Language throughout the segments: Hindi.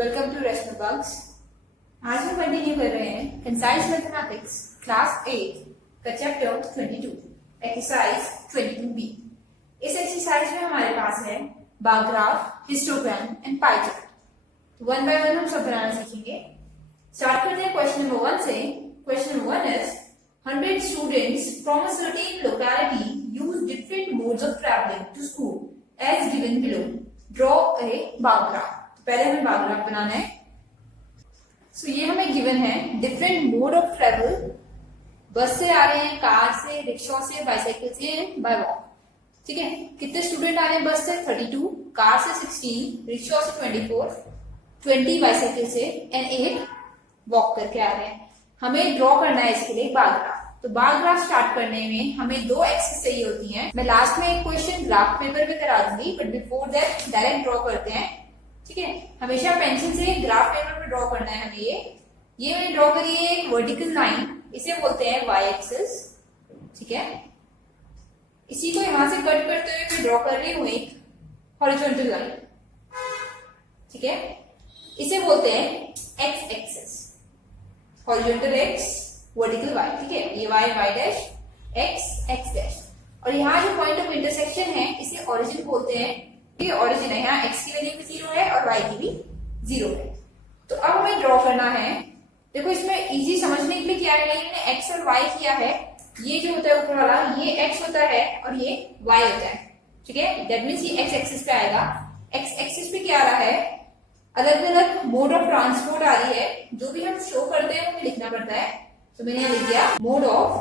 Welcome two rational bugs. आज हम कंटिन्यू कर रहे हैं कंसाइज मैथमेटिक्स क्लास 8 का चैप्टर 22 एक्सरसाइज 22B। इस एक्सरसाइज में हमारे पास है bar graph, histogram and pie chart. One by one हम सब बनाना सीखेंगे। स्टार्ट करते हैं क्वेश्चन नंबर 1 से। Question number 1 is 100 students from a certain locality use different modes of traveling to school as given below. Draw a bar graph। तो पहले हमें बार ग्राफ बनाना है। सो ये हमें गिवन है डिफरेंट मोड ऑफ ट्रेवल। बस से आ रहे हैं, कार से, रिक्शा से, बाइसाइकिल से, बाय वॉक। ठीक है, कितने स्टूडेंट आ रहे हैं बस से? 32, कार से 16, रिक्शा से 24, 20 बाइसाइकिल से एंड 8 वॉक करके आ रहे हैं। हमें ड्रॉ करना है इसके लिए बार ग्राफ। तो बार ग्राफ स्टार्ट करने में हमें दो एक्सिस चाहिए होती हैं। मैं लास्ट में एक क्वेश्चन ग्राफ पेपर पे करा दूंगी, but before that direct draw करते हैं। ठीक है, हमेशा पेंसिल से ग्राफ पेपर पे ड्रॉ करना है हमें। ये मैंने ड्रॉ करी है एक वर्टिकल लाइन, इसे बोलते हैं वाई एक्सिस। ठीक है, इसी को यहां से कट करते हुए मैं ड्रॉ कर रही हूं एक हॉरिजॉन्टल लाइन। ठीक है, इसे बोलते हैं X axis, horizontal X, vertical Y. ठीक है, ये Y Y dash, X X dash. और यहाँ जो पॉइंट ऑफ इंटरसेक्शन है इसे ओरिजिन बोलते हैं। ये ओरिजिन है, यहाँ एक्स की वैल्यू भी 0 है और वाई की भी 0 है। तो अब हमें ड्रॉ करना है। देखो इसमें इजी समझने के लिए क्या है, मैंने एक्स और वाई किया है। ये जो होता है ऊपर वाला, ये एक्स होता है और ये वाई होता है। ठीक है, दैट मीन्स ये एक्स एक्सिस पे आएगा। एक्स एक्सिस पे क्या आ रहा है? अलग अलग मोड ऑफ ट्रांसपोर्ट आ रही है। जो भी हम शो करते हैं वो हमें लिखना पड़ता है। तो मैंने यहाँ लिख दिया मोड ऑफ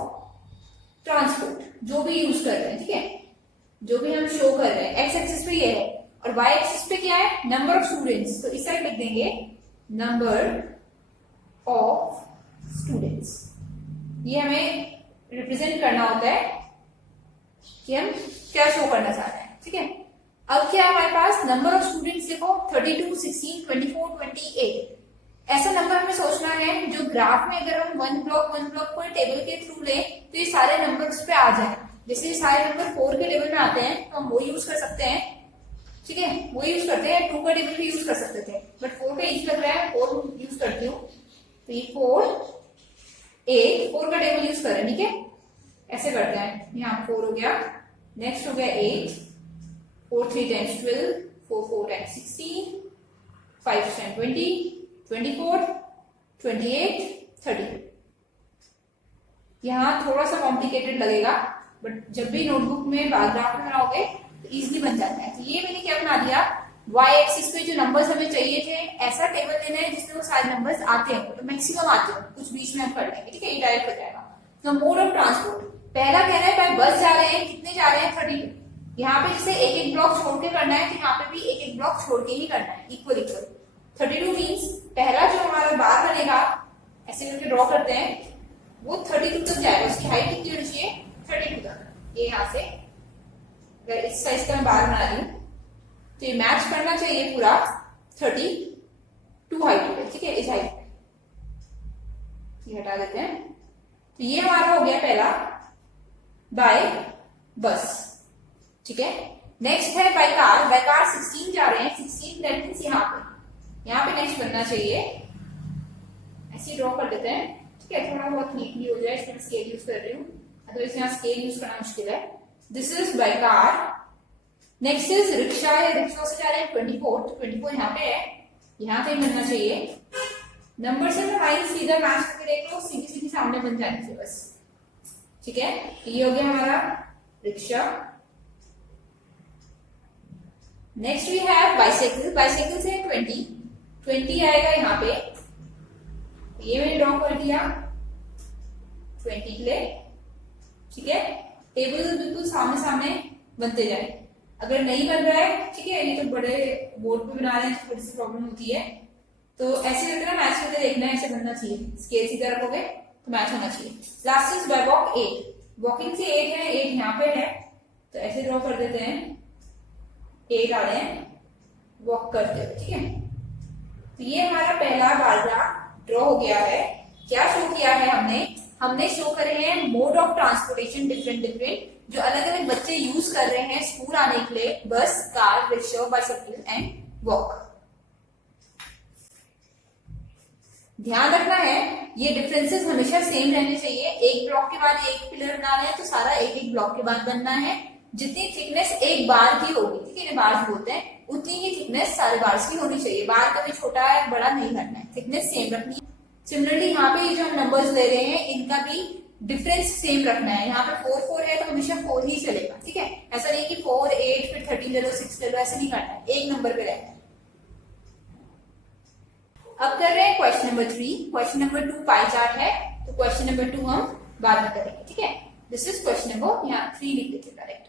ट्रांसपोर्ट, जो भी यूज कर रहे हैं। ठीक है, जो भी हम शो कर रहे हैं। एक्स एक्सिस पे ये है और वाई एक्सिस पे क्या है? Number of students. तो इस साइड लिख देंगे नंबर ऑफ स्टूडेंट्स। ये हमें रिप्रेजेंट करना होता है कि हम क्या शो करना चाह रहे हैं। ठीक है, अब क्या है हमारे पास? नंबर ऑफ स्टूडेंट्स देखो 32, 16, 24, 28। ऐसा नंबर हमें सोचना है जो ग्राफ में अगर हम वन ब्लॉक को टेबल के थ्रू ले तो ये सारे नंबर उस पे आ जाए। जैसे ये सारे नंबर 4 के टेबल में आते हैं तो हम वो यूज कर सकते हैं। ठीक है, वो यूज करते हैं। 2 का टेबल भी यूज कर सकते थे, बट 4 का इजी लग रहा है, 4 यूज करती हूँ। तो ये 4 का टेबल यूज कर रहे हैं। ठीक है, ऐसे करते हैं। यहाँ 4 हो गया, नेक्स्ट हो गया 8, 4 3 10 12, 4 4 10 16, 5 10 20, 24, 28, 30। यहाँ थोड़ा सा कॉम्प्लिकेटेड लगेगा, बट जब भी नोटबुक में बार ग्राफ बनाओगे तो इजीली बन जाता है। तो ये मैंने क्या बना दिया, वाई एक्सिस पे जो नंबर्स हमें चाहिए थे, ऐसा टेबल लेना है जिसमें वो सारे नंबर्स आते हैं, तो मैक्सिमम आते हैं, कुछ बीच में हम कर लेंगे। ठीक है, ये डायरेक्ट हो जाएगा। तो मोड ऑफ ट्रांसपोर्ट पहला कह रहा है भाई बस जा रहे हैं, कितने जा रहे हैं? 32। यहाँ पे जैसे एक एक ब्लॉक छोड़ के करना है, तो यहाँ पे भी एक एक ब्लॉक छोड़ के ही करना है, इक्वल इक्वल। 32 मीन्स पहला जो हमारा बार बनेगा, ऐसे करके ड्रॉ करते हैं, वो 32 तक जाएगा। उसकी हाइट कितनी होनी चाहिए? 32 तक। ये यहाँ से अगर इस साइज का मैं बार बना रही हूँ तो ये मैच करना चाहिए पूरा 32 हाइट पे। ठीक है, इस हाइट पे ये हटा देते हैं। तो ये हमारा हो गया पहला बाय बस। ठीक है, नेक्स्ट है बाय कार। बाय कार 16 जा रहे हैं, 16 दैट मींस यहाँ पे नेक्स्ट बनना चाहिए। ऐसे ड्रॉ कर देते हैं। ठीक है, थोड़ा बहुत नीटली हो जाए, इसमें स्केल यूज कर रही हूँ, अदरवाइज यहाँ स्केल यूज करना मुश्किल है। This is by car. Next is rickshaw है, रिक्शा से जा रहे हैं 24, तो 24 यहाँ पे है, यहाँ पे बनना चाहिए। नंबर से लाइन सीधा मैच करके देख लो, सीधी सीधी सामने बन जानी चाहिए बस। ठीक है, ये हो गया हमारा rickshaw. Next we have bicycle. Bicycle से 20 आएगा यहाँ पे। ये मैंने ड्रॉ कर दिया 20 के लिए। ठीक है, टेबल बिल्कुल सामने सामने बनते जाए। अगर नहीं बन रहा है, ठीक है, ये तो बड़े बोर्ड पे बना रहे हैं, थोड़ी सी प्रॉब्लम होती है, तो ऐसे करके ना मैच करके देखना है, ऐसे बनना चाहिए। स्केल सीधा रखोगे तो मैच होना चाहिए। Last is by walk 8। Walking से 8 है, 8 यहाँ पे है, तो ऐसे ड्रॉ कर देते हैं। 8 आ रहे हैं वॉक करते हुए। ठीक है, तो ये हमारा पहला बार ग्राफ ड्रॉ हो गया है। क्या शो किया है हमने शो करे हैं मोड ऑफ ट्रांसपोर्टेशन डिफरेंट जो अलग अलग बच्चे यूज कर रहे हैं स्कूल आने के लिए। बस, car, rickshaw, bicycle and walk. ध्यान रखना है ये डिफरेंसेस हमेशा सेम रहने चाहिए। एक ब्लॉक के बाद एक पिलर बना रहे हैं तो सारा एक एक ब्लॉक के बाद बनना है। जितनी थिकनेस एक बार की होगी, ठीक है, बार्स बोलते हैं, उतनी ही थिकनेस सारे बार्स की होनी चाहिए। बार कभी छोटा है बड़ा नहीं करना है, थिकनेस सेम रखनी है। सिमिलरली यहाँ पे ये जो हम नंबर्स ले रहे हैं इनका भी डिफरेंस सेम रखना है। यहाँ पे 4 4 है तो हमेशा 4 ही चलेगा, ठीक है। ऐसा नहीं कि 4 8 फिर 13 ले लो 6 ले लो, ऐसे नहीं करना है, एक नंबर पे रहना है। अब कर रहे हैं क्वेश्चन नंबर 3। क्वेश्चन नंबर 2 पाई चार्ट है, तो क्वेश्चन नंबर 2 हम बाद में करेंगे, ठीक है। दिस इज क्वेश्चन नंबर, यहाँ 3 लिख देते correct.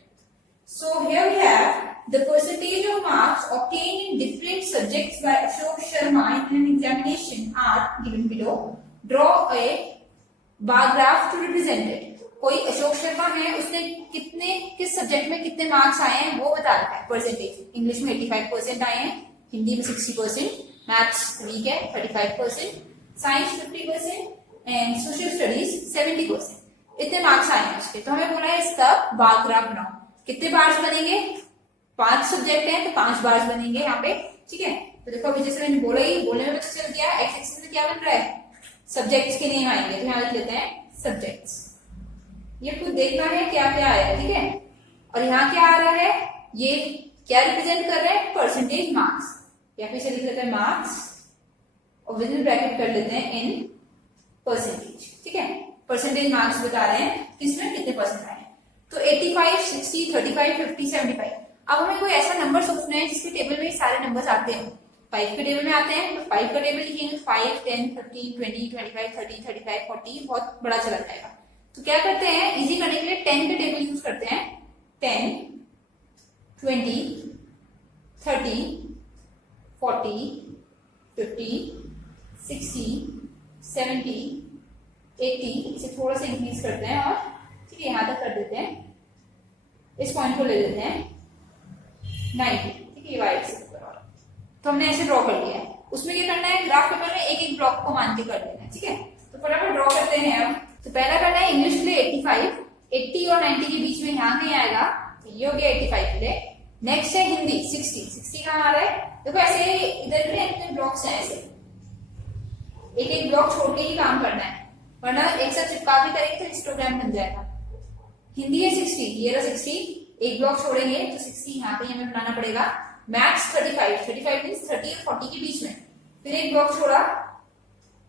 So here we have the percentage of marks obtained in different subjects by Ashok Sharma in an examination are given below. Draw a bar graph to represent it. कोई अशोक शर्मा है, उसने किस सब्जेक्ट में कितने मार्क्स आए हैं वो बता रखा है परसेंटेज। इंग्लिश में 85% आए हैं, हिंदी में 60%, मैथ्स वीक है 35%, साइंस 50% एंड सोशल स्टडीज 70%। इतने मार्क्स आए हैं उसके। तो हमें बोला है इसका बार ग्राफ बनाओ। कितने बार्स बनेंगे? 5 सब्जेक्ट हैं तो 5 बार्स बनेंगे यहाँ पे, ठीक है। तो देखो अभी जैसे मैंने बोला ही, बोलने में पता चल गया एक्स एक्सिस में क्या बन रहा है, सब्जेक्ट्स के नेम आएंगे, तो यहाँ लिख लेते हैं सब्जेक्ट्स। ये खुद देखना है क्या क्या आया, ठीक है। और यहाँ क्या आ रहा है, ये क्या रिप्रेजेंट कर रहे हैं, परसेंटेज मार्क्स। या फिर से लिख लेते हैं मार्क्स और विद इन ब्रैकेट कर लेते हैं इन परसेंटेज, ठीक है। परसेंटेज मार्क्स बता रहे हैं किसमें कितने परसेंट आए। तो 85 60 35 50 75। अब हमें कोई ऐसा नंबर सोचना है जिसके टेबल में सारे नंबर्स आते हैं। 5 के टेबल में आते हैं तो 5 का टेबल लिखेंगे, 5 10 15 20 25 30 35 40, बहुत बड़ा चला जाएगा। तो क्या करते हैं, इजी करने के लिए 10 के टेबल यूज करते हैं। 10 20 30 40 50 60 70 80, इसे थोड़ा सा इंक्रीज करते हैं और ठीक है यहां तक कर देते हैं। इस पॉइंट को ले लेते हैं 90, ठीक है, ये वाई एक्सिस पर। और तो हमने ऐसे ड्रॉ कर लिया है। उसमें क्या करना है, ग्राफ पेपर में एक एक ब्लॉक को मान के कर लेना है, ठीक है। तो फटाफट ड्रॉ करते हैं अब। तो पहला करना है इंग्लिश के लिए 85, 80 और 90 के बीच में यहाँ नहीं आएगा, तो ये हो गया 85 के लिए। नेक्स्ट है हिंदी 60, 60 कहाँ आ रहा है, देखो ऐसे इधर भी इतने ब्लॉक्स हैं, ऐसे एक एक ब्लॉक छोड़ के ही काम करना है, वरना एक साथ चिपका भी करेंगे तो हिस्टोग्राम बन जाएगा। हिंदी है 60, ये रहा 60, एक ब्लॉक छोड़ेंगे तो 60 यहाँ पे हमें बनाना पड़ेगा। मैथ्स 35, 35 मीन्स 30 और 40 के बीच में, फिर एक ब्लॉक छोड़ा,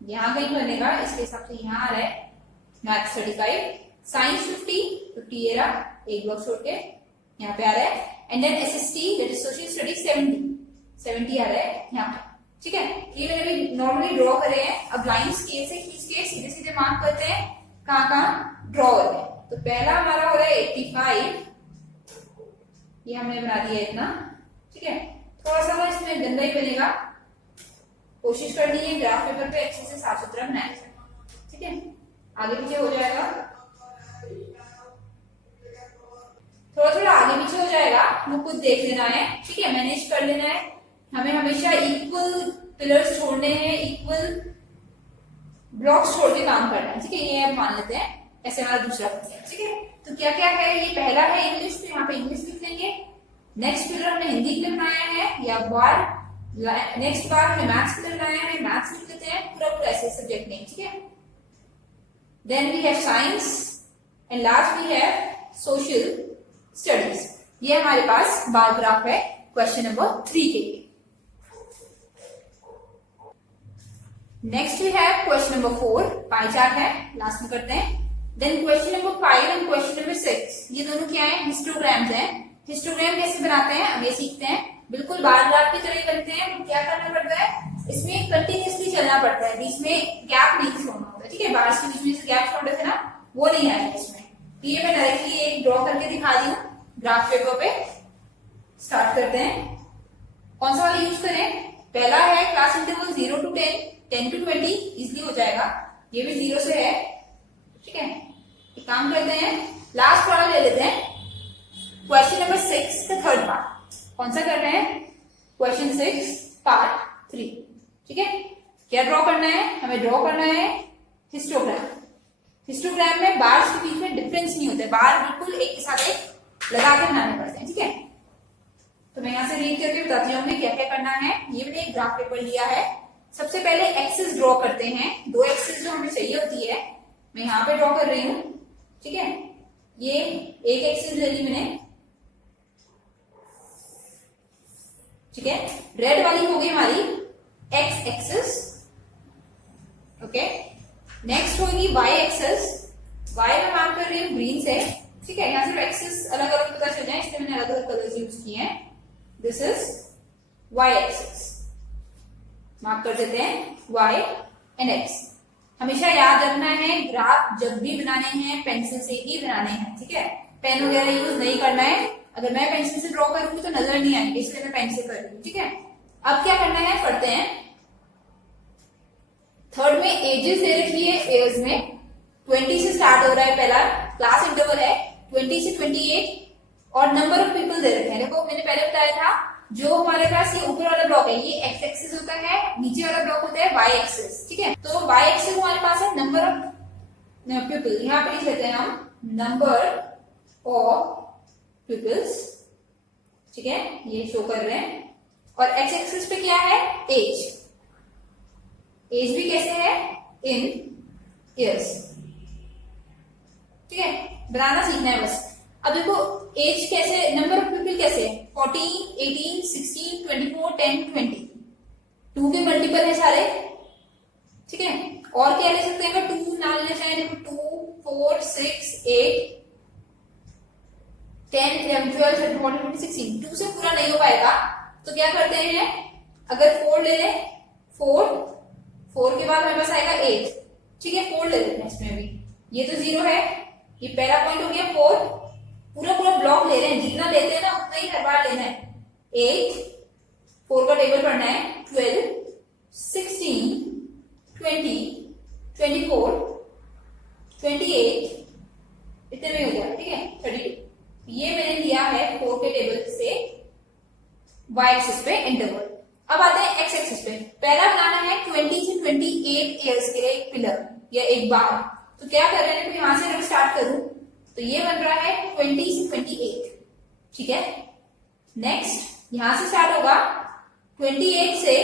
यहाँ कहीं बनेगा, इसके हिसाब से यहाँ आ रहा है मैथ्स 35। साइंस 50 ये रहा, एक ब्लॉक छोड़ के यहाँ पे आ रहा है। And then SST that is social studies 70 आ रहा है यहाँ पे, ठीक है। ये मैंने अभी नॉर्मली ड्रॉ करे हैं। अब लाइन स्केल से खींच के सीधे सीधे मार्क करते हैं कहाँ कहाँ ड्रॉ करते हैं। तो पहला हमारा हो रहा है 85, ये हमने बना दिया इतना, ठीक है। थोड़ा सा इसमें गंदा ही बनेगा, कोशिश करनी है ग्राफ पेपर पे अच्छे से साफ सुथरा बनाया जाए, ठीक है। आगे पीछे हो जाएगा, थोड़ा थोड़ा आगे पीछे हो जाएगा, वो खुद देख लेना है, ठीक है, मैनेज कर लेना है। हमें हमेशा इक्वल पिलर्स छोड़ने हैं, इक्वल ब्लॉक्स छोड़ के काम करना है, ठीक है। ये अब मान लेते हैं, ऐसे हमारा दूसरा है, ठीक है। तो क्या क्या है, ये पहला है इंग्लिश, तो यहाँ पे इंग्लिश लिख लेंगे। नेक्स्ट पिलर हमने हिंदी के लिए बनाया है, या बार नेक्स्ट बार हमने मैथ्स के लिए बनाया है, मैथ्स लिख लेते हैं, पूरा पूरा ऐसे सब्जेक्ट नेम, ठीक है। Then we have science and last we have social studies. ये हमारे पास बार ग्राफ है क्वेश्चन नंबर 3 के लिए। Next we have question number 4, pie chart है, लास्ट में करते हैं। Then question number 5 and question number 6, ये दोनों क्या है, हिस्टोग्राम्स हैं। हिस्टोग्राम कैसे बनाते हैं अब ये सीखते हैं। बिल्कुल बार ग्राफ की तरह बनते हैं। क्या करना पड़ता है, इसमें कंटिन्यूसली चलना पड़ता है, बीच में गैप नहीं छोड़ना होता, ठीक है। बार्स के बीच में गैप छोड़े थे ना, वो नहीं आएगा इसमें। तो ये मैं डायरेक्टली एक ड्रॉ करके दिखा दी हूँ ग्राफ पेपर पे। स्टार्ट करते हैं, कौन सा वाला यूज करें। पहला है class interval 0 to 10, 10 to 20 easily हो जाएगा, ये भी 0 से है, ठीक है। एक काम करते हैं, लास्ट वाला ले लेते हैं, क्वेश्चन नंबर 6 का थर्ड पार्ट। कौन सा कर रहे हैं, क्वेश्चन 6 पार्ट 3, ठीक है। क्या ड्रॉ करना है, हमें ड्रॉ करना है हिस्टोग्राम। हिस्टोग्राम में बार्स के बीच में डिफरेंस नहीं होता है, बार बिल्कुल एक के साथ एक लगा के बनाने पड़ते हैं, ठीक है। तो मैं यहाँ से रीड करके बताती हूँ हमें क्या क्या करना है। ये मैंने एक ग्राफ पेपर लिया है, सबसे पहले एक्सिस ड्रॉ करते हैं। दो एक्सिस जो हमें चाहिए होती है, मैं यहाँ पे ड्रॉ कर रही हूँ, ठीक है। ये एक एक्सिस ले ली मैंने, ठीक है। रेड वाली होगी हमारी एक्स एक्सिस, ओके। नेक्स्ट होगी वाई एक्सिस, वाई में मार्क कर रही हूँ ग्रीन से, ठीक है। यहाँ सिर्फ एक्सिस अलग अलग पता चल जाए इसलिए मैंने अलग अलग कलर्स यूज किए हैं। This is Y axis, mark कर देते हैं वाई एंड एक्स। हमेशा याद रखना है ग्राफ जब भी बनाने हैं पेंसिल से ही बनाने हैं, ठीक है। पेन वगैरह यूज नहीं करना है। अगर मैं पेंसिल से ड्रॉ करूंगी तो नजर नहीं आएंगे, इसलिए मैं पेन से कर रही हूँ, ठीक है। अब क्या करना है, पढ़ते हैं। थर्ड में एजेस दे रखी है, एयर्स में 20 से स्टार्ट हो रहा है, पहला क्लास इंटरवल है 20 से 28 और नंबर ऑफ पीपल दे रखे हैं। देखो मैंने पहले बताया था जो हमारे पास ये ऊपर वाला ब्लॉक है ये एक्स एक्सिस होता है, नीचे वाला ब्लॉक होता है वाई एक्सिस, ठीक है। तो वाई एक्सिस हमारे पास है नंबर ऑफ पीपल, यहाँ पे लिख लेते हैं हम नंबर ऑफ पीपल्स, ठीक है, ये शो कर रहे हैं। और एक्स एक्सिस पे क्या है, एज। एज भी कैसे है, इन ईयर्स, ठीक है। बनाना सीखना है बस। अब देखो एज कैसे, नंबर ऑफ पीपल कैसे है, 14, 18, 16, 24, 10, 20, 2 के मल्टीपल है सारे, ठीक है। और क्या ले सकते हैं, 2 ना लेना चाहे देखो 2, 4, 6, 8, 10, 11, 12, 13, 14, 15, 16, 2 से पूरा नहीं हो पाएगा तो क्या करते हैं, अगर 4 ले लें, 4 के बाद हमारे पास आएगा 8, ठीक है। 4 ले लेते हैं इसमें भी, ये तो 0 है, ये पहला पॉइंट हो गया 4। पूरा पूरा ब्लॉक ले रहे हैं, जितना लेते हैं ना उतना ही हर बार लेना है। 8, 4 का टेबल पढ़ना है, 12, 16, 20, 24, 28, इतने में हो गया, ठीक है। 32, ये मैंने लिया है 4 के टेबल से वाई एक्सिस पे इंटरवल। अब आते हैं एक्स एक्सिस पे। पहला बनाना है 20 से 28 ईयर्स के लिए एक पिलर या एक बार। तो क्या कर रहे हैं, यहां से अगर स्टार्ट करूं तो ये बन रहा है 20 से 28, ठीक है। नेक्स्ट यहां से स्टार्ट होगा 28 से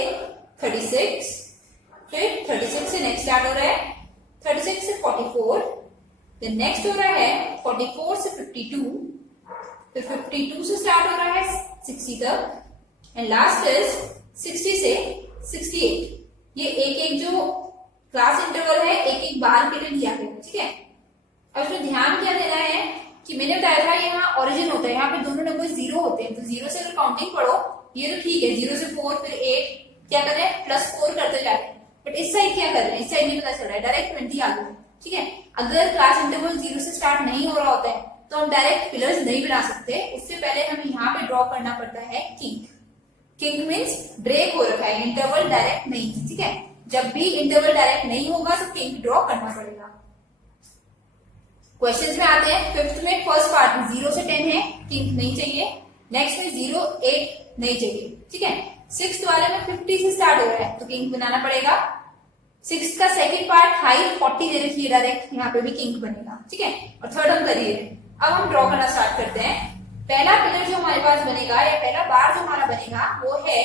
36, फिर 36 से नेक्स्ट स्टार्ट हो रहा है 36 से 44, देन नेक्स्ट हो रहा है 44 से 52, फिर 52 से स्टार्ट हो रहा है 60 तक, एंड लास्ट इज 60 से 68। ये एक एक जो क्लास इंटरवल है एक एक बार के लिए लिया गया, ठीक है। अब इसमें ध्यान क्या देना है कि मैंने बताया था यहाँ ओरिजिन होता है, यहाँ पे दोनों नंबर 0 होते हैं, तो 0 से अगर काउंटिंग पढ़ो ये तो ठीक है, 0 से 4 फिर 8 क्या कर रहे हैं +4 करते जा रहे हैं। बट इस साइड क्या कर रहे हैं, इस साइड नहीं पता चल रहा है, डायरेक्ट 20 आ गया, ठीक है। अगर क्लास इंटरवल 0 से स्टार्ट नहीं हो रहा होता है तो हम डायरेक्ट पिलर्स नहीं बना सकते, उससे पहले हमें यहाँ पे ड्रॉ करना पड़ता है किंक। किंक मीन्स ब्रेक हो रखा है, इंटरवल डायरेक्ट नहीं, ठीक है। जब भी इंटरवल डायरेक्ट नहीं होगा तो किंक ड्रॉ करना पड़ेगा। क्वेश्चंस में आते हैं। 5th में फर्स्ट पार्ट में 0 से 10 है, किंक नहीं चाहिए। नेक्स्ट में 0, 8 नहीं चाहिए, ठीक है। 6th वाले में 50 से स्टार्ट हो रहा है तो किंक बनाना पड़ेगा। 6th का सेकंड पार्ट हाइट 40 दे रखी है डायरेक्ट, यहाँ पे भी किंक बनेगा, ठीक है। और थर्ड हम करिए। अब हम ड्रॉ करना स्टार्ट करते हैं। पहला पिलर जो हमारे पास बनेगा या पहला बार जो हमारा बनेगा वो है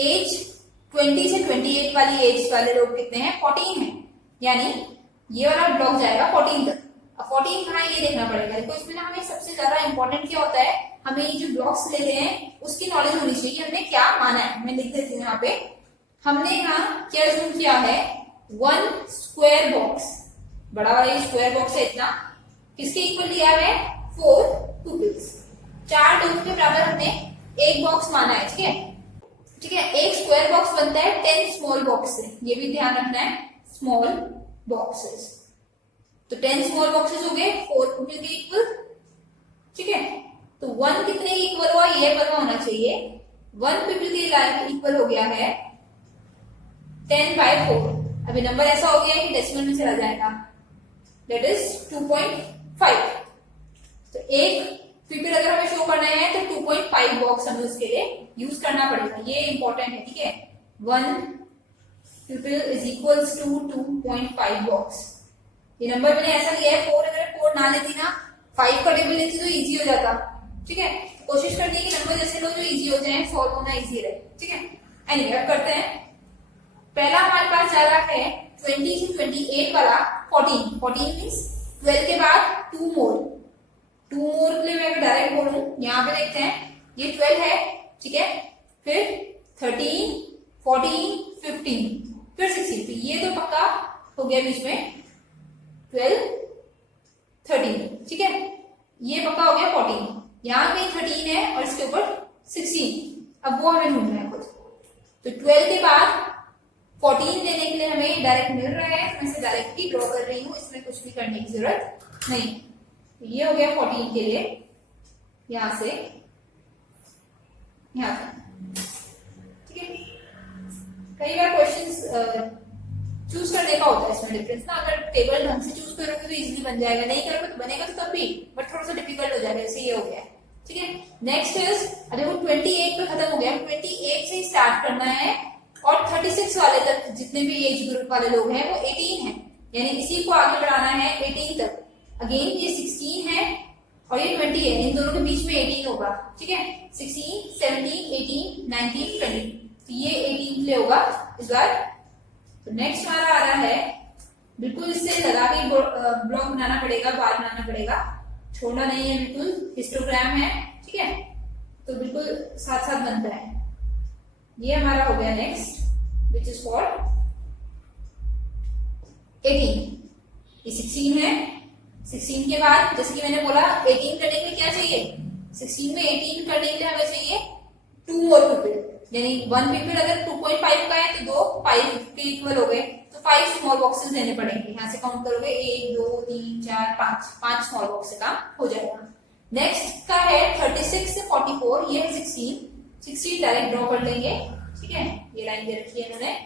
एज 20 से 28 वाली एज वाले लोग कितने हैं, 14 है, यानी ये वाला ब्लॉक जाएगा 14 तक। अब 14 कहाँ है ये देखना पड़ेगा। देखो इसमें ना हमें सबसे ज्यादा इंपॉर्टेंट क्या होता है, हमें ये जो ब्लॉक्स ले रहे हैं उसकी नॉलेज होनी चाहिए, हमने क्या माना है। मैं लिख देती हूँ यहाँ पे, हमने यहाँ क्या जूम किया है, 1 स्क्वायर बॉक्स, बड़ा वाला ये स्क्वायर बॉक्स है इतना, किसके इक्वल लिया है, 4 पीपल्स, 4 डोम के बराबर हमने एक बॉक्स माना है, ठीक है, ठीक है। एक स्क्वायर बॉक्स बनता है 10 स्मॉल बॉक्स से, ये भी ध्यान रखना है, स्मॉल बॉक्सेस। तो 10 स्मॉल बॉक्सेस हो गए 4 पीपल के इक्वल, ठीक है। तो 1 कितने के इक्वल हुआ ये पता होना चाहिए, 1 पीपल के इक्वल हो गया है 10/4। अभी नंबर ऐसा हो गया है कि डेसिमल में चला जाएगा, दैट इज 2.5। तो एक पीपल अगर हमें शो करना है तो 2.5 बॉक्स हमें उसके लिए यूज करना पड़ेगा, ये इंपॉर्टेंट है, ठीक है। 1 people is equals to 2.5 box. ये नंबर मैंने ऐसा लिया है 4, अगर 4 ना लेती ना 5 का टेबल लेती तो इजी हो जाता, ठीक है। कोशिश करनी है कि नंबर जैसे लो जो इजी हो जाए, सॉल्व होना इजी रहे, ठीक है। एनीवे अब करते हैं। पहला हमारे पास जा रहा है 20 से 28 वाला 14 14 मीन्स 12 के बाद 2 मोर के लिए मैं डायरेक्ट बोलूं, यहाँ पे देखते हैं ये 12 है, ठीक है, फिर 13 14 15 फिर 16, तो ये तो पक्का हो गया बीच में 12 13, ठीक है, ये पक्का हो गया 14, यहाँ पे 13 है और इसके ऊपर 16, अब वो हमें ढूंढना है खुद। तो 12 के बाद 14 लेने के लिए हमें डायरेक्ट मिल रहा है, मैं इसे डायरेक्ट ही ड्रॉ कर रही हूँ, इसमें कुछ भी करने की जरूरत नहीं। तो ये हो गया 14 के लिए, यहां से यहां तक, ठीक है। कई बार क्वेश्चंस चूज करने का होता है इसमें डिफरेंस ना, अगर टेबल ढंग से चूज करोगे तो इजीली बन जाएगा, नहीं करोगे तो बनेगा तो तब भी, बट थोड़ा सा डिफिकल्ट हो जाएगा, जैसे ये हो गया, ठीक है। नेक्स्ट इज, देखो 28 पे खत्म हो गया, 28 से स्टार्ट करना है और 36 वाले तक जितने भी एज ग्रुप वाले लोग हैं वो 18 है, यानी इसी को आगे बढ़ाना है 18 तक। अगेन ये 16 है और ये 20 है, इन दोनों के बीच में 18 होगा, ठीक है, 16 17 18 19 20, तो ये 18 के लिए होगा इस बार। तो नेक्स्ट हमारा आ रहा है, बिल्कुल इससे लगा के ब्लॉक बनाना पड़ेगा, बार बनाना पड़ेगा, छोड़ना नहीं है, बिल्कुल हिस्टोग्राम है, ठीक है, तो बिल्कुल साथ साथ बनता है। ये हमारा हो गया नेक्स्ट, विच इज फॉर 18, ये 16 है, 16 के बाद जैसे कि मैंने बोला 18 करने के लिए क्या चाहिए, 16 में 18 करने के लिए हमें चाहिए 2 मोर पीपल, यानी 1 पीपल अगर 2.5 का है तो 2 5 के इक्वल हो गए, तो 5 स्मॉल बॉक्सेस देने पड़ेंगे, यहाँ से काउंट करोगे 1 2 3 4 5 स्मॉल बॉक्स से काम हो जाएगा। नेक्स्ट का है 36 से 44, ये है 16 डायरेक्ट ड्रॉ कर लेंगे, ठीक है, ये लाइन दे रखी है इन्होंने।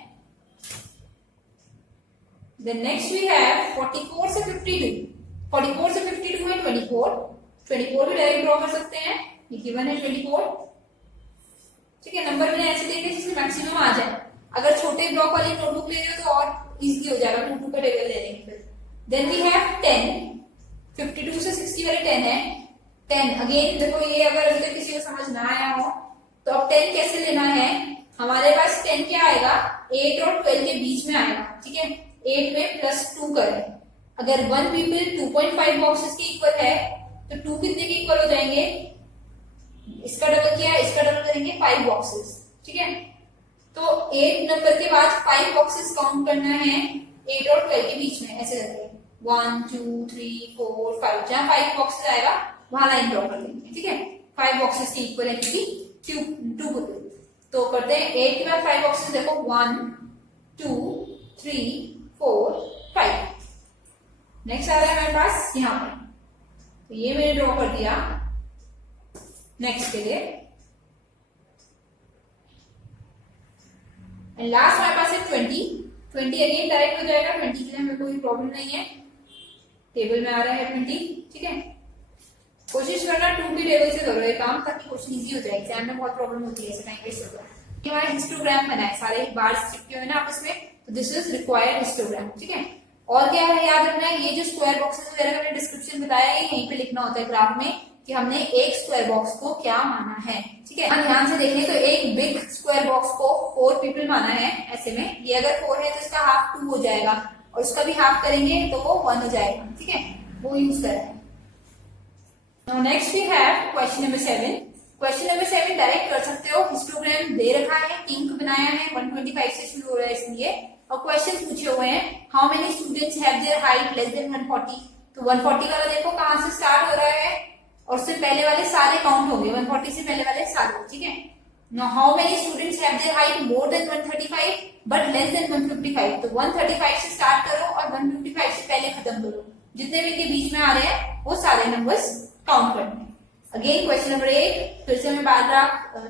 Then next we have 44 से 52, 44 से 52 है 24 भी डायरेक्ट ड्रॉ कर सकते हैं, ये गिवन है 24, ठीक है। नंबर मैंने ऐसे देखे जिसमें मैक्सिमम आ जाए, अगर छोटे ब्लॉक वाली नोटबुक ले रहे हो तो और इजीली हो जाएगा, 2 का टेबल ले लेंगे फिर। देन वी हैव 10, 52 से 60 वाले 10 है, 10 अगेन देखो, ये अगर अभी तक किसी को समझ ना आया हो तो अब 10 कैसे लेना है, हमारे पास 10 क्या आएगा, 8 और 12 के बीच में आएगा, ठीक है, 8 में +2 करें, अगर 1 पीपल 2.5 बॉक्सेस के इक्वल है तो 2 कितने के इक्वल हो जाएंगे, इसका डबल किया, इसका डबल करेंगे 5 बॉक्सेस, ठीक है। तो 8 नंबर के बाद 5 बॉक्सेस काउंट करना है 8 और 12 के बीच में, ऐसे करके 1 2 3 4 5, जहां 5 बॉक्सेस आएगा वहां लाइन ड्रॉ कर लेंगे, ठीक है, 5 बॉक्सेस के इक्वल है क्योंकि 2 पीपल, तो करते हैं 8 के बाद 5 बॉक्सेस, देखो 1 2 3 4 5। नेक्स्ट आ रहा है हमारे पास यहाँ पे, तो ये मैंने ड्रॉ कर दिया नेक्स्ट के लिए। एंड लास्ट हमारे पास है 20 अगेन डायरेक्ट हो जाएगा, 20 के लिए हमें कोई प्रॉब्लम नहीं है, टेबल में आ रहा है 20, ठीक है। कोशिश करना 2 के टेबल से करो ये काम, ताकि क्वेश्चन इजी हो जाए, एग्जाम में बहुत प्रॉब्लम होती है, ऐसे टाइम वेस्ट होता है। हमारा हिस्टोग्राम बना है, सारे बार्स चिपके हुए ना आपस में, तो दिस इज रिक्वायर्ड हिस्टोग्राम, ठीक है। और क्या है याद रखना है, ये जो स्क्वायर बॉक्सेस वगैरह का मैंने डिस्क्रिप्शन बताया है, यहीं पे लिखना होता है ग्राफ में कि हमने एक स्क्वायर बॉक्स को क्या माना है, ठीक है। ध्यान से देखें तो एक बिग स्क्वायर बॉक्स को 4 पीपल माना है, ऐसे में ये अगर 4 है तो इसका हाफ 2 हो जाएगा, और उसका भी हाफ करेंगे तो वो 1 हो जाएगा, ठीक है, वो यूज करें। Now next we have question number 7. Question number 7 direct कर सकते हो, हिस्टोग्राम दे रखा है, किंक बनाया है, 125 से शुरू हो रहा है इसलिए, और क्वेश्चन पूछे हुए हैं, how many students have their height less than 140, तो 140 वाला देखो कहां से स्टार्ट हो रहा है, और उससे पहले वाले सारे काउंट होंगे, 140 से पहले वाले सारे, ठीक है। Now how many students have their height more than 135 but less than 155, तो 135 से स्टार्ट करो और 155 से पहले खत्म करो, जितने भी इनके बीच में आ रहे हैं वो सारे नंबर्स काउंट करने। अगेन क्वेश्चन नंबर 8, फिर से हमें बार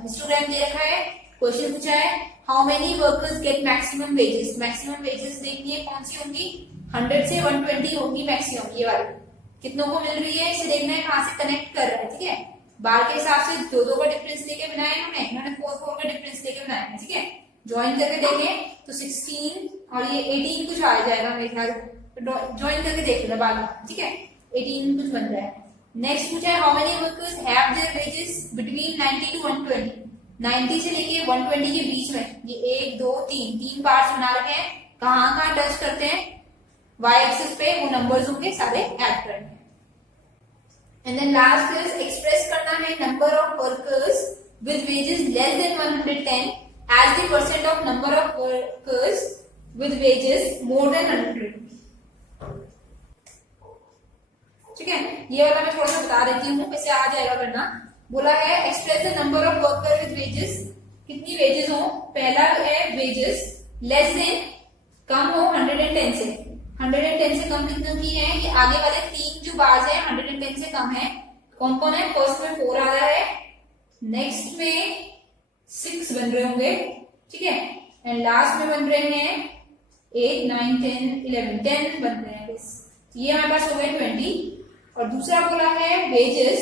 हिस्टोग्राम दे रखा है, क्वेश्चन पूछा है how many workers get maximum wages, maximum wages देखनी है कौन सी होंगी, 100 से 120 होंगी मैक्सिमम, ये वाली कितनों को मिल रही है इसे देखना है, कहां से कनेक्ट कर रहा है, ठीक है। बार के हिसाब से 2 का डिफरेंस लेके बनाया इन्होंने 4 का डिफरेंस लेके बनाया है, ठीक है। ज्वाइन करके देखें तो 16 और ये 18 कुछ आ जाएगा मेरे ख्याल, ज्वाइन करके देख लेना बाद में, ठीक है, 18 कुछ बन रहा है। नेक्स्ट पूछा है how many workers have their wages between 90 to 120, 90 से लेके 120 के बीच में ये 1 2 3 तीन पार्ट्स बना रखे हैं। कहाँ कहाँ टच करते हैं, वाई एक्सिस पे वो नंबर्स होंगे सारे ऐड करेंगे। And then last is express करना है number of workers with wages less than 110 as the percent of number of workers with wages more than 100। ठीक है, ये वाला मैं थोड़ा सा बता देती हूँ, वैसे आ जाएगा करना। बोला है express the number of worker with wages, कितनी वेजेस हो। पहला है वेजेस लेस देन, कम हो 110 से। 110 से कम कितने की है, ये आगे वाले तीन जो बार्स है 110 से कम है। कौन कौन है, फर्स्ट में 4 आ रहा है, नेक्स्ट में 6 बन रहे होंगे, ठीक है, एंड लास्ट में बन रहे हैं 8 9 10 11 10 बन रहे हैं बस। ये हमारे पास हो गए 20। और दूसरा बोला है वेजेस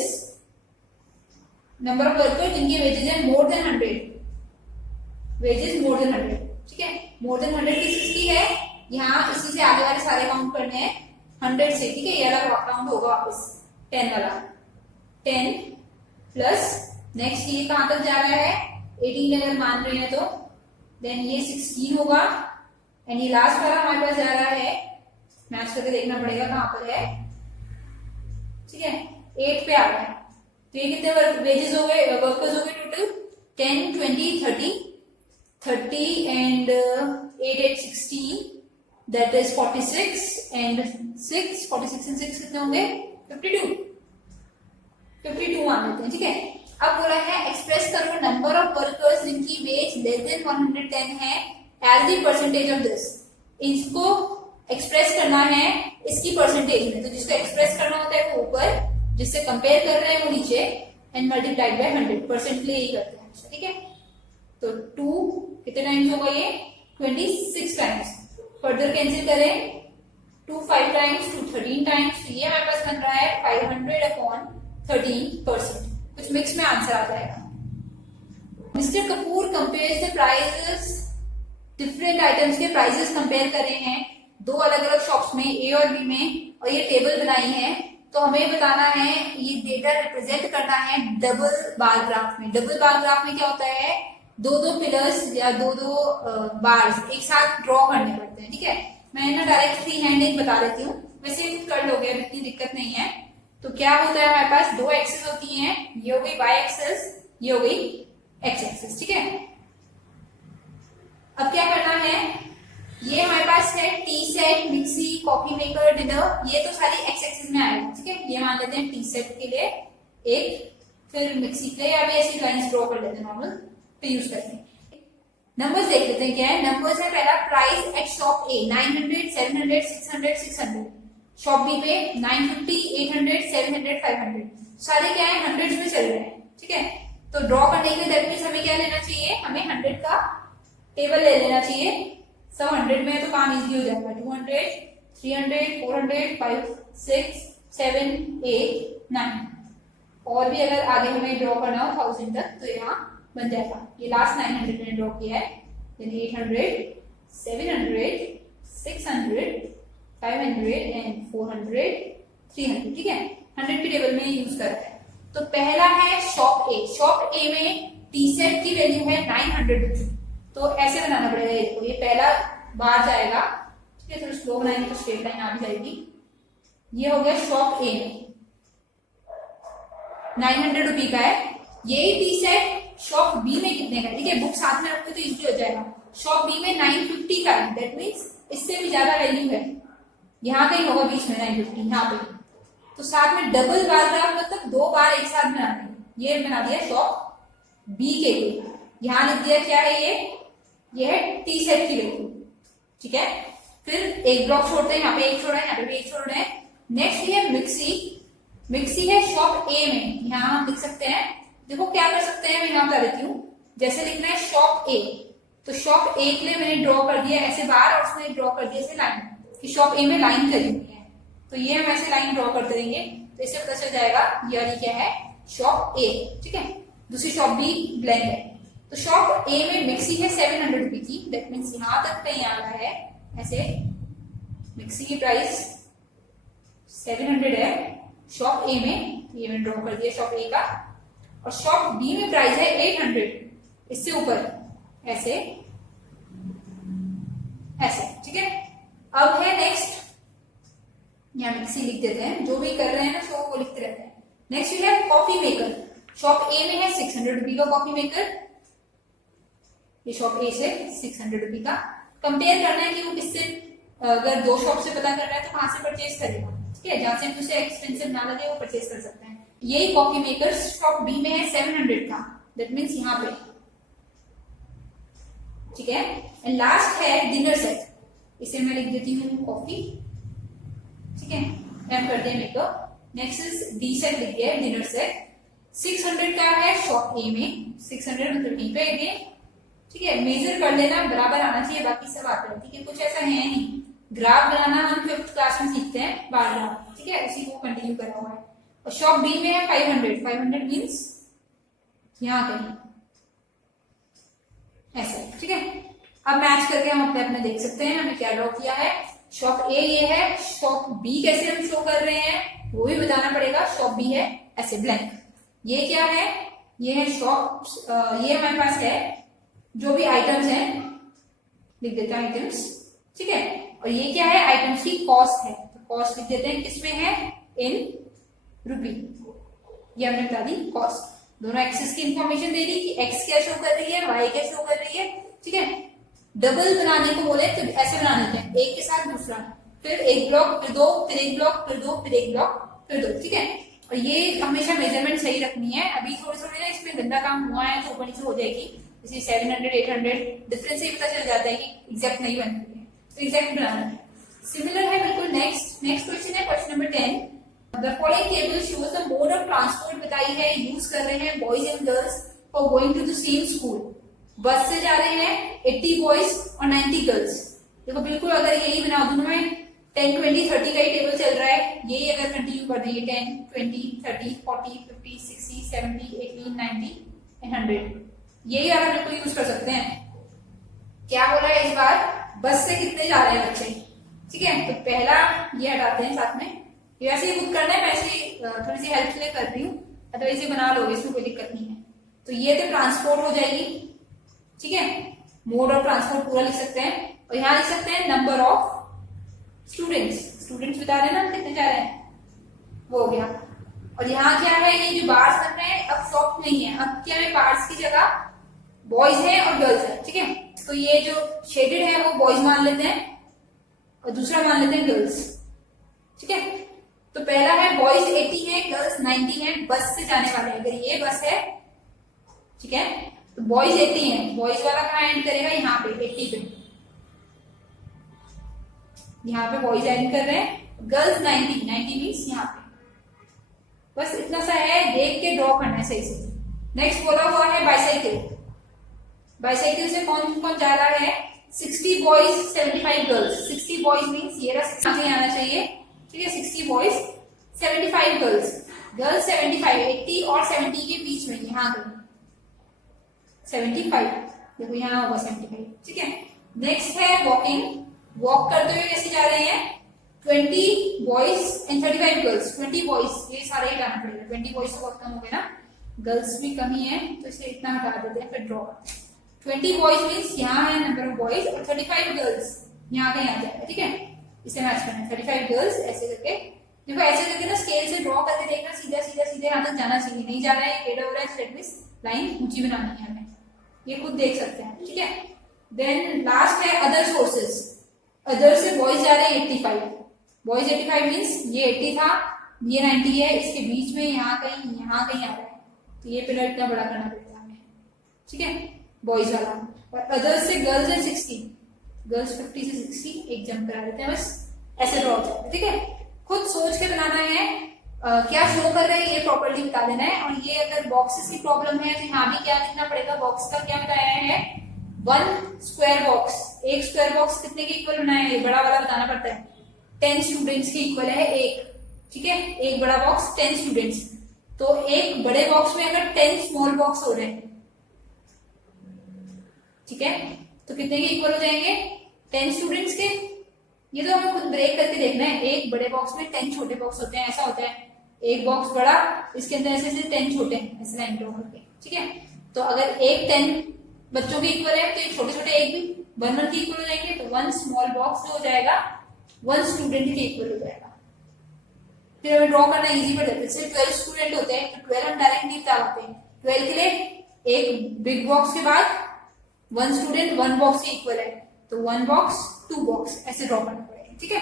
नंबर ऑफ वर्कर जिनकी वेजेस है मोर देन 100, वेजेस मोर देन 100, ठीक है। मोर देन 100 किसकी है, यहाँ इसी से आगे वाले सारे काउंट करने हैं 100 से, ठीक है। ये अलग काउंट होगा वापस 10 वाला, 10 प्लस नेक्स्ट ये कहां तक जा रहा है 18 अगर मान रहे हैं तो, देन ये 16 होगा, एंड ये लास्ट वाला हमारे पास जा रहा है, मैच करके देखना पड़ेगा कहां पर है, ठीक है, 8 पे आ रहा है। तो ये कितने वेजेस हो गए, वर्कर्स हो गए total 10 20 30 and 8 8 16, that is 46 and 6 46 and 6 कितने होंगे 52 मान लेते हैं, ठीक है। अब बोला है एक्सप्रेस करो नंबर ऑफ वर्कर्स जिनकी वेज लेस देन 110 है as the percentage of this. इसको एक्सप्रेस करना है इसकी परसेंटेज में, तो जिसको एक्सप्रेस करना होता है वो ऊपर, जिससे कंपेयर कर रहे हैं वो नीचे, एंड मल्टीप्लाइड बाय 100% के लिए यही करते हैं, ठीक है। तो 2 कितने टाइम्स होगा ये 26 टाइम्स। फर्दर कैंसिल करें 2 5 टाइम्स 2 13 टाइम्स, तो ये हमारे पास बन रहा है 500/13%। कुछ मिक्स में आंसर आ जाएगा। Mister Kapoor compares the prices, different items के प्राइसेस कंपेयर कर रहे हैं दो अलग अलग शॉप्स में, ए और बी में, और ये टेबल बनाई है। तो हमें बताना है, ये डेटा रिप्रेजेंट करना है डबल बार ग्राफ में। डबल बार ग्राफ में क्या होता है, दो पिलर्स या दो बार्स एक साथ ड्रॉ करने पड़ते हैं, ठीक है। मैं ना डायरेक्ट फ्री हैंड एक बता देती हूँ, वैसे कर लोगे, इतनी दिक्कत नहीं है। तो क्या होता है, हमारे पास दो एक्सेस होती हैं, ये हो गई वाई एक्सेस, ये हो गई एक्स एक्सेस, ठीक है। अब क्या करना है, ये हमारे पास है T set, mixie, coffee maker, dinner, ये तो सारी एक्स एक्सिस में आएगा, ठीक है। ये मान लेते हैं टी सेट के लिए एक, फिर मिक्सी के लिए अभी ऐसी लाइंस ड्रॉ कर लेते हैं नॉर्मल पे यूज करते हैं। नंबर्स देख लेते हैं क्या है। नंबर्स है पहला price at shop A 900 700 600 600, shop B पे 950 800 700 500, सारे क्या है हंड्रेड्स में चल रहे हैं, ठीक है। तो ड्रॉ करने के लिए दैट मींस हमें क्या लेना चाहिए, हमें 100 का टेबल ले लेना चाहिए। सब 100 में है तो काम इजी हो जाएगा, 200 300 400 5 6 7 8 9, और भी अगर आगे हमें ड्रॉ करना हो 1000 तक तो यहाँ बन जाएगा। ये लास्ट 900 मैंने ड्रॉ किया है, देन 800 700 600 500 एंड 400 300, ठीक है। 100 की टेबल में यूज करते हैं। तो पहला है शॉप ए, शॉप ए में टी सेट की वैल्यू है 900 रुपीज। तो ऐसे बनाना पड़ेगा, इसको ये पहला बार जाएगा, ठीक है, थोड़ा स्लो बनाएंगे तो स्ट्रेट लाइन आ जाएगी। ये हो गया शॉप ए में 900 रुपी का है। यही टी सेट शॉप बी में कितने का है, ठीक है, बुक साथ में रखते तो इजी हो जाएगा। शॉप बी में 950 का है, दैट मीन्स इससे भी ज्यादा वैल्यू है, यहाँ कहीं होगा बीच में 950 यहाँ पे। तो साथ में डबल बार ग्राफ मतलब दो बार एक साथ बनाते हैं, ये बना दिया शॉप बी के लिए। यहाँ लिख दिया क्या है, ये है टी सेट की वैल्यू, ठीक है। फिर एक ब्लॉक छोड़ते हैं, यहाँ पे एक छोड़ा है, यहाँ पे भी एक छोड़ रहे हैं। नेक्स्ट है मिक्सी, मिक्सी है शॉप ए में, यहाँ हम लिख सकते हैं, देखो क्या कर सकते हैं, मैं यहाँ बता देती हूँ। जैसे लिखना है शॉप ए, तो शॉप ए के लिए मैंने ड्रॉ कर दिया ऐसे बार, और उसने ड्रॉ कर दिया ऐसे लाइन, कि शॉप ए में लाइन करी हुई है, तो ये हम ऐसे लाइन ड्रॉ करते रहेंगे, तो इससे पता चल जाएगा ये वाली क्या है, शॉप ए, ठीक है। दूसरी शॉप भी ब्लैंक है। तो शॉप ए में मिक्सी है 700 रुपी की, दैट मीन्स यहां तक कहीं आ रहा है ऐसे, मिक्सी की प्राइस 700 है शॉप ए में, ये मैंने ड्रॉ कर दिया शॉप ए का। और शॉप बी में प्राइस है 800, इससे ऊपर ऐसे ऐसे, ठीक है। अब है नेक्स्ट, यहाँ मिक्सी लिख देते हैं, जो भी कर रहे हैं ना सो वो लिखते रहते हैं। Next we have coffee maker. Shop A में है 600 रुपी का कॉफी मेकर, ये शॉप ए से 600 रुपी का। कंपेयर करना है कि वो किससे, अगर दो शॉप से पता करना है तो कहां से परचेज करेगा, ठीक है। जहां से उसे एक्सपेंसिव ना लगे वो परचेज कर सकते हैं। यही कॉफी मेकर शॉप बी में है 700 का, दैट मीन्स यहाँ पे, ठीक है। एंड लास्ट है डिनर सेट, इसे मैं लिख देती हूँ कॉफी, ठीक है। एम कर दिया makeup. Next is D set लिख दिया है, डिनर सेट 600 का है शॉप ए में, 600 मतलब डी पे है, ठीक है। मेजर कर लेना, बराबर आना चाहिए, बाकी सब आता है, ठीक है। कुछ ऐसा है नहीं, ग्राफ बनाना हम 5th क्लास में सीखते हैं, बार ग्राफ, ठीक है, उसी को कंटिन्यू करा हुआ है। और शॉप बी में है 500, 500 मीन्स यहाँ कहीं ऐसा, ठीक है। अब मैच करके हम अपने अपने देख सकते हैं हमें क्या ड्रॉ किया है। शॉप ए ये है, शॉप बी कैसे हम शो कर रहे हैं वो भी बताना पड़ेगा। शॉप बी है ऐसे ब्लैंक, ये क्या है, ये है शॉप, ये हमारे पास है जो भी आइटम्स हैं, लिख देते हैं आइटम्स, ठीक है। और ये क्या है, आइटम्स की कॉस्ट है, तो कॉस्ट लिख देते हैं, किसमें है, इन रुपी, ये हमने बता दी कॉस्ट। दोनों एक्सेस की इंफॉर्मेशन दे दी कि एक्स क्या शो कर रही है, वाई क्या शो कर रही है, ठीक है। डबल बनाने को बोले तो ऐसे बना देते हैं, एक के साथ दूसरा, फिर एक ब्लॉक फिर दो, फिर एक ब्लॉक फिर दो, फिर एक ब्लॉक फिर दो, ठीक है। और ये हमेशा मेजरमेंट सही रखनी है। अभी थोड़ी थोड़ी ना इसमें गंदा काम हुआ है तो ऊपर नीचे हो जाएगी, जैसे 700 800 डिफरेंस से ही पता चल जाता है कि एग्जैक्ट नहीं बन रही है, तो एग्जैक्ट बनाना है। सिमिलर है बिल्कुल। नेक्स्ट क्वेश्चन है question number 10। The following table shows the mode of transport बताई है, यूज कर रहे हैं boys and girls for going to the same school. Bus से जा रहे हैं 80 बॉयज और 90 गर्ल्स। देखो बिल्कुल अगर यही बना दोनों में 10 20 30 का ही टेबल चल रहा है, यही अगर कंटिन्यू कर देंगे 10 20 30 40 50 60 70 80 90 100, यही वाला बिल्कुल यूज कर सकते हैं। क्या बोला है इस बार, बस से कितने जा रहे हैं बच्चे, ठीक है। तो पहला ये हटाते हैं साथ में, ये वैसे ही खुद करना है, वैसे ही थोड़ी सी हेल्प के लिए कर रही हूँ, अदरवाइज ये बना लोगे, इसमें कोई दिक्कत नहीं है। तो ये तो ट्रांसपोर्ट हो जाएगी, ठीक है। मोड ऑफ ट्रांसपोर्ट पूरा लिख सकते हैं, और यहाँ लिख सकते हैं नंबर ऑफ स्टूडेंट्स बता रहे हैं ना कितने जा रहे हैं, वो हो गया। और यहाँ क्या है, ये जो बार्स बन रहे हैं अब शॉप नहीं है, अब क्या है, बार्स की जगह बॉयज है और गर्ल्स है, ठीक है। तो ये जो शेडेड है वो बॉयज मान लेते हैं और दूसरा मान लेते हैं गर्ल्स, ठीक है। तो पहला है बॉयज 80 है, गर्ल्स 90 है, बस से जाने वाले हैं। अगर ये बस है, ठीक है, तो बॉयज 80 है, बॉयज वाला कहाँ एंड करेगा, यहाँ पे 80 पे, यहाँ पे बॉयज एंड कर रहे हैं, गर्ल्स 90 मीन्स यहाँ पे। बस इतना सा है, देख के ड्रॉ करना है सही से। नेक्स्ट बोला हुआ है बाइसाइकिल। बाइसाइकिल से कौन कौन जा रहा है, 60 बॉयज 75 गर्ल्स। 60 बॉयज मीन्स ये रहा, आगे आना चाहिए, ठीक है। 60 बॉयज 75 गर्ल्स, गर्ल्स 75, 80 और 70 के बीच में, यहाँ पे 75, देखो यहाँ होगा 75, ठीक है। नेक्स्ट है वॉकिंग। वॉक करते हुए कैसे जा रहे हैं, 20 बॉयज एंड 35 गर्ल्स। 20 बॉयज, ये सारे ही लाना पड़ेगा, 20 बॉयज तो बहुत कम हो गए ना, गर्ल्स भी कम ही है, तो इसे इतना हटा देते हैं, फिर ड्रॉ। 20 बॉयज मीन्स यहाँ है नंबर ऑफ बॉयज, और 35 गर्ल्स यहाँ का यहाँ जाएगा, ठीक है। इसे मैच करना है, 35 गर्ल्स ऐसे करके, देखो ऐसे करके ना स्केल से ड्रॉ करके देखना, सीधा सीधा सीधे यहाँ तक जाना चाहिए, नहीं जा रहा है टेढ़ा हो रहा है, दैट मींस लाइन ऊंची बनानी है हमें, ये खुद देख सकते हैं, ठीक है। देन लास्ट है अदर सोर्सेज। अदर से बॉयज जा रहे हैं 85, बॉयज 85 मीन्स ये 80 था, ये 90 है, इसके बीच में यहाँ कहीं आ रहा है, तो ये पिलर इतना बड़ा करना पड़ेगा हमें, ठीक है, बॉयज वाला। और अदर से गर्ल्स है 60, गर्ल्स 50 से 60 एक जंप करा देते हैं, बस ऐसे ड्रॉ हो जाएगा, ठीक है। खुद सोच के बनाना है, क्या शो कर रहे हैं ये प्रॉपर्ली बता देना है। और ये अगर बॉक्सेस की प्रॉब्लम है तो यहाँ भी क्या लिखना पड़ेगा, बॉक्स का क्या बताया है, 1 स्क्वायर बॉक्स। एक स्क्वायर बॉक्स कितने के इक्वल बनाया है, बड़ा वाला बताना पड़ता है, 10 स्टूडेंट्स के इक्वल है एक, ठीक है। एक बड़ा बॉक्स 10 स्टूडेंट्स, तो एक बड़े बॉक्स में अगर 10 स्मॉल बॉक्स हो रहे हैं, ठीक है, तो कितने के इक्वल हो जाएंगे, 10 स्टूडेंट्स के। ये तो हमें खुद ब्रेक करके देखना है, एक बड़े बॉक्स में 10 छोटे बॉक्स होते हैं, ऐसा होता है, एक बॉक्स बड़ा, इसके अंदर ऐसे 10 छोटे, ऐसे लाइन ड्रॉ करके, ठीक है। तो अगर एक 10 बच्चों के इक्वल है, तो ये छोटे छोटे एक भी 1 के इक्वल हो जाएंगे, तो 1 स्मॉल बॉक्स जो हो जाएगा 1 स्टूडेंट के इक्वल हो जाएगा। फिर हमें ड्रॉ करना इजी पड़ जाता है। जैसे 12 स्टूडेंट होते हैं तो 12 हम डायरेक्ट नहीं बता पाते हैं। 12 के लिए एक बिग बॉक्स के बाद 1 स्टूडेंट 1 बॉक्स के इक्वल है, तो 1 बॉक्स 2 बॉक्स ऐसे ड्रॉ करना पड़ेगा। ठीक है,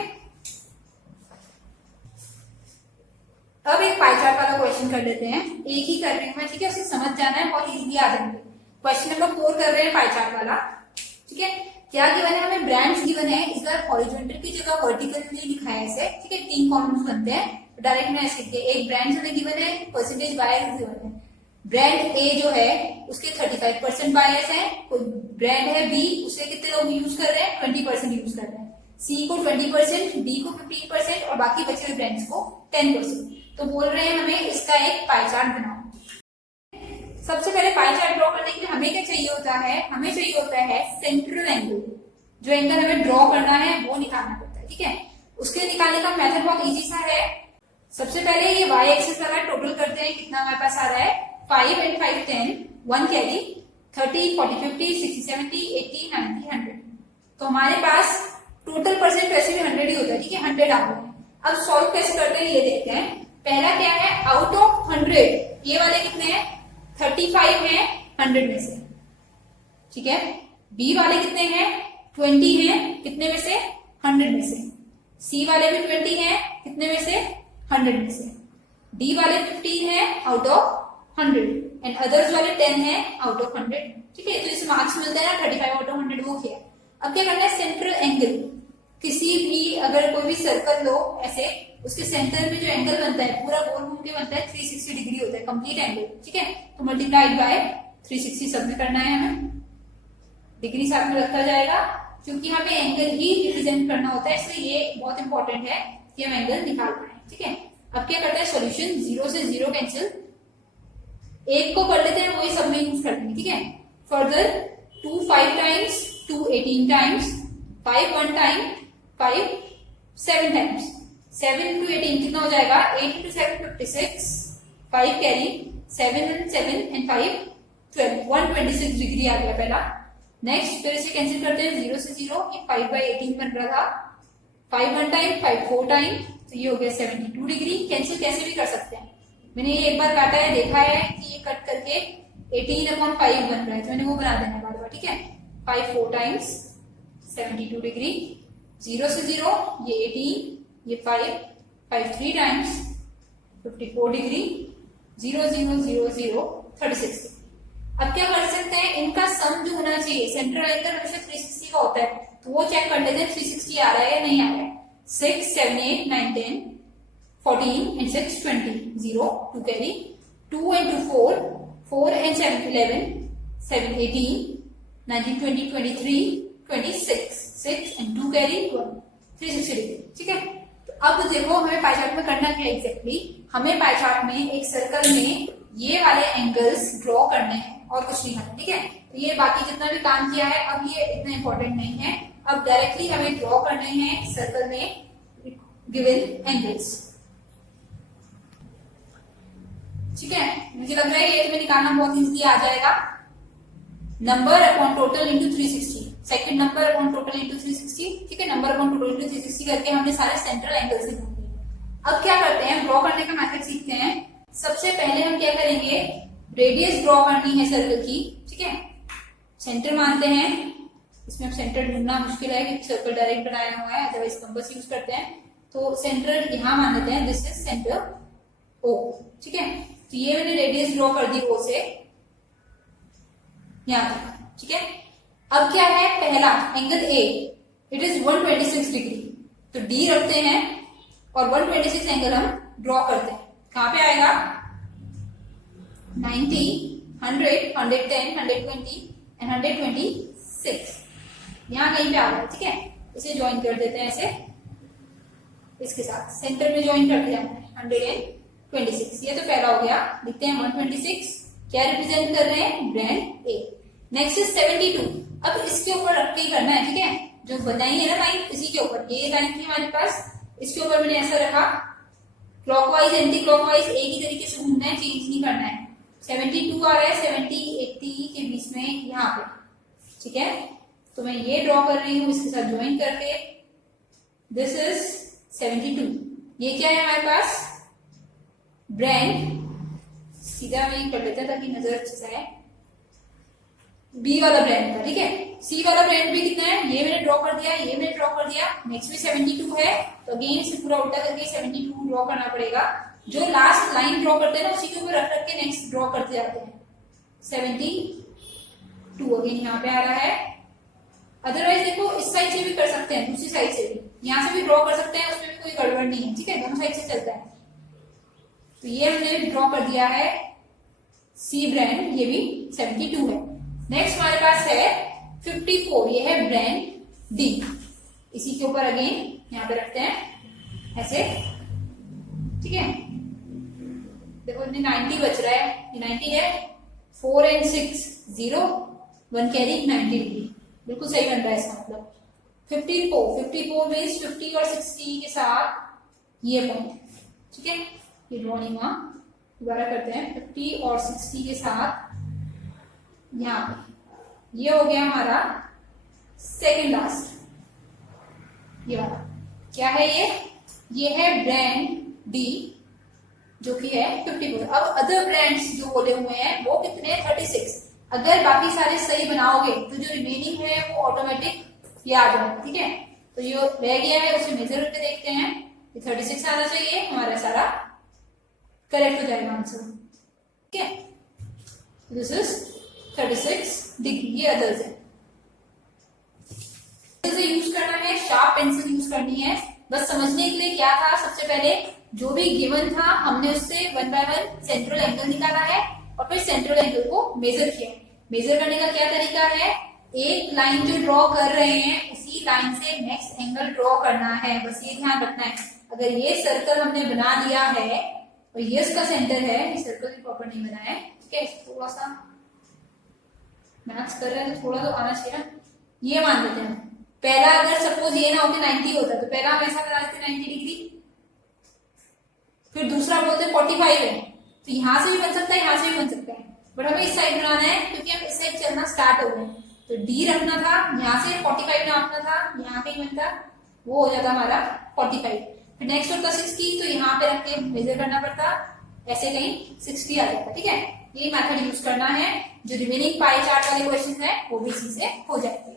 अब एक पाई चार्ट वाला क्वेश्चन कर लेते हैं, एक ही कर रही हूं मैं। ठीक है, उसे समझ जाना है, बहुत इजीली आ जाएंगे। क्वेश्चन नंबर 4 कर रहे हैं पाई चार्ट वाला। ठीक है, क्या गिवन है हमें? ब्रांड्स गिवन है, इस बार हॉरिजॉन्टल की जगह वर्टिकली लिखा है ऐसे। ठीक है, 3 कॉलम्स बनते हैं, तो डायरेक्ट में ऐसे लिख दिया। एक ब्रांड हमें गिवन है, परसेंटेज बायस गिवन है। ब्रांड ए जो है उसके 35% बायस है, कोई ब्रांड है बी, उसे कितने लोग यूज कर रहे हैं? 20% यूज कर रहे हैं। सी को 20%, डी को 15% और बाकी बचे हुए ब्रांड्स को 10%। तो बोल रहे हैं हमें इसका एक पाई चार्ट बनाओ। सबसे पहले पाई चार्ट ड्रॉ करने के लिए हमें क्या चाहिए होता है? हमें चाहिए होता है सेंट्रल एंगल। जो एंगल हमें ड्रॉ करना है वो निकालना पड़ता है। ठीक है, उसके निकालने का मेथड बहुत इजी सा है। सबसे पहले ये y एक्सिस वाला टोटल करते हैं, कितना हमारे पास आ रहा है? 5 and 5 10, 1 कैरी, 30 40 50 60 70 80 90 100। तो हमारे पास टोटल परसेंट वैसे भी 100 ही होता है। ठीक है, 100 आ गए। अब सॉल्व कैसे करते हैं ये देखते हैं। पहला क्या है? आउट ऑफ 100 ये वाले कितने हैं? 35 है 100 में से। ठीक है, बी वाले कितने हैं? 20 हैं कितने में से? 100 में से। सी वाले भी 20 हैं कितने में से? 100 में से। डी वाले 15 है आउट ऑफ 100 एंड अदर्स वाले 10 है आउट ऑफ 100। ठीक है, तो इसे मार्क्स मिलता है ना 35 आउट ऑफ 100, वो किया। अब क्या करना है? Central angle. किसी भी अगर कोई भी सर्कल लो ऐसे, उसके सेंटर में जो एंगल बनता है पूरा गोल घूम के बनता है 360 डिग्री होता है कंप्लीट एंगल। ठीक है, तो मल्टीप्लाइड बाय 360 सब में करना है हमें, डिग्री साथ में रखा जाएगा क्योंकि हमें एंगल ही रिप्रेजेंट करना होता है, इसलिए ये बहुत इंपॉर्टेंट है कि हम एंगल निकाल पाए। ठीक है, अब क्या करते हैं? सॉल्यूशन 0 से 0 कैंसिल, एक को कर लेते हैं वही सब में यूज कर देंगे। ठीक है, further 2 5 times, 2 18 times, 5 1 time, 5 7 times. 7 into 18 कितना हो जाएगा? 8 into 7 56, 5 carry, 7 and 7 and 5 12, 126 degree आ गया पहला। नेक्स्ट फिर इसे कैंसिल करते हैं 0 से 0, ये 5 by 18 बन रहा था। 5 1 टाइम, 5 4 टाइम, तो ये हो गया 72 डिग्री। कैंसिल कैसे भी कर सकते हैं, मैंने ये एक बार काटा है, देखा है कि ये कट करके 18/5 बन रहा है, तो मैंने वो बना देना बार बार। ठीक है, 5 4 टाइम्स 72 डिग्री, 0 से 0 ये 18, ये 5 5 3 टाइम्स 54 डिग्री, 0 0 0 0 36। अब क्या कर सकते हैं? इनका सम जो होना चाहिए, सेंट्रल एंगल हमेशा 360 का होता है, तो वो चेक कर लेते हैं 360 आ रहा है या नहीं आ रहा है। 6 7 8 9 10 14 and 6 20, 0 2 carry, 2 and 2 4, 4 and 7 11, 7 18 19 20 23 26, 6 and 2 carry 1, 360 degree. ठीक है, अब देखो हमें पाई चार्ट में करना क्या एग्जैक्टली। हमें पाई चार्ट में एक सर्कल में ये वाले एंगल्स ड्रॉ करने हैं और कुछ नहीं करना। ठीक है, तो ये बाकी जितना भी काम किया है अब ये इतना इंपॉर्टेंट नहीं है। अब डायरेक्टली हमें ड्रॉ करने हैं सर्कल में गिवन एंगल्स। ठीक है, मुझे लग रहा है ये तुम्हें निकालना बहुत इजीली आ जाएगा। Number upon total into 360, second number upon total into 360। ठीक है, नंबर अपॉन टोटल इंटू 360 करके हमने सारे सेंट्रल एंगल्स निकाल लिए। अब क्या करते हैं? ड्रॉ करने का मेथड सीखते हैं। सबसे पहले हम क्या करेंगे? रेडियस ड्रॉ करनी है सर्कल की। ठीक है, सेंटर मानते हैं, इसमें अब सेंटर ढूंढना मुश्किल है क्योंकि सर्कल डायरेक्ट बनाया हुआ है, अदरवाइज कंपास यूज करते हैं। तो सेंटर यहां मान लेते हैं, दिस इज सेंटर ओ। ठीक है, तो ये मैंने रेडियस ड्रॉ कर दी ओ से यहां तक। ठीक है, अब क्या है? पहला angle A, it is 126 degree, तो डी रखते हैं और 126 एंगल हम ड्रॉ करते हैं। कहां पे आएगा? 90 100 110 120 एंड 126 यहां कहीं पे आ गया। ठीक है, इसे ज्वाइन कर देते हैं ऐसे, इसके साथ सेंटर में ज्वाइन कर दिया हमने 126। ये तो पहला हो गया। लिखते हैं 126 क्या रिप्रेजेंट कर रहे हैं? Brand A. Next is 72। अब इसके ऊपर रख के ही करना है। ठीक है, जो बनाई है ना लाइन, इसी के ऊपर ये लाइन थी हमारे पास, इसके ऊपर मैंने ऐसा रखा, क्लॉकवाइज एंटी क्लॉकवाइज एक ही तरीके से घूमना है, चेंज नहीं करना है। 72 आ रहा है 70 80 के बीच में यहाँ पे। ठीक है, तो मैं ये ड्रॉ कर रही हूँ इसके साथ ज्वाइन करके। This is 72। ये क्या है हमारे पास, ब्रांड, सीधा मैं कर लेता ताकि नजर अच्छे से आए, बी वाला ब्रांड का। ठीक है, सी वाला ब्रांड भी कितना है, ये मैंने ड्रॉ कर दिया, ये मैंने ड्रॉ कर दिया, नेक्स्ट भी 72 है, तो अगेन इसे पूरा उल्टा करके 72 ड्रॉ करना पड़ेगा। जो लास्ट लाइन ड्रॉ करते हैं ना उसी के ऊपर रख रख के नेक्स्ट ड्रॉ करते जाते हैं। 72 अगेन यहाँ पे आ रहा है। अदरवाइज देखो इस साइड से भी कर सकते हैं, दूसरी साइड से भी, यहाँ से भी ड्रॉ कर सकते हैं, उसमें भी कोई गड़बड़ नहीं है। ठीक है, दोनों साइड से चलता है। तो ये हमने ड्रॉ कर दिया है सी ब्रांड, ये भी 72 है। नेक्स्ट हमारे पास है 54, ये है ब्रांड डी। इसी के ऊपर अगेन यहाँ पे रखते हैं ऐसे। ठीक है, देखो इतने 90 बच रहा है, ये 90 है, 4 and 6 0, 1 कैरी 90 डिग्री, बिल्कुल सही बन रहा है इसका मतलब। 54 मीन्स 50 और 60 के साथ ये पॉइंट। ठीक है, ये ड्रॉ नहीं हुआ, दोबारा करते हैं। 50 और 60 के साथ यहाँ पे ये हो गया हमारा सेकेंड लास्ट, ये वाला क्या है, ये है ब्रांड डी जो कि है 54। अब अदर ब्रांड्स जो बोले हुए हैं वो कितने हैं, 36। अगर बाकी सारे सही बनाओगे तो जो रिमेनिंग है वो ऑटोमेटिक ये आ जाएगा। ठीक है, तो ये रह गया है, उसे मेजर करके देखते हैं। ये 36 आना चाहिए, हमारा सारा करेक्ट हो जाएगा आंसर। ठीक है, दिस इज 36 डिग्री। ये अदर्स है, यूज करना है, शार्प पेंसिल यूज करनी है। बस समझने के लिए क्या था, सबसे पहले जो भी गिवन था हमने उससे 1 by 1 सेंट्रल एंगल निकाला है और फिर सेंट्रल एंगल को मेजर किया। मेजर करने का क्या तरीका है, एक लाइन जो ड्रॉ कर रहे हैं उसी लाइन से नेक्स्ट एंगल ड्रॉ करना है, बस ये ध्यान रखना है। अगर ये सर्कल हमने बना दिया है और ये इसका सेंटर है, ये सर्कल भी प्रॉपर नहीं बना है। ठीक है, थोड़ा सा मैथ्स कर रहे हैं तो थोड़ा तो आना चाहिए ना। ये मान लेते हैं पहला, अगर सपोज ये ना होके 90 होता तो पहला हम ऐसा बना देते 90 डिग्री, फिर दूसरा बोलते 45 है, तो यहां से भी बन सकता है, यहां से भी बन सकता है, बट हमें इस साइड बनाना है क्योंकि हम इस साइड चलना स्टार्ट हो गए। तो डी रखना था, यहाँ से 45 नापना था, यहाँ कहीं बनता, वो हो जाता हमारा 45। फिर नेक्स्ट होता 60, तो यहाँ पे रख के मेजर करना पड़ता, ऐसे कहीं 60 आ जाता। ठीक है, ये मेथड यूज करना है। जो रिमेनिंग पाई चार्ट वाले क्वेश्चन है वो भी इसी से हो जाएंगे।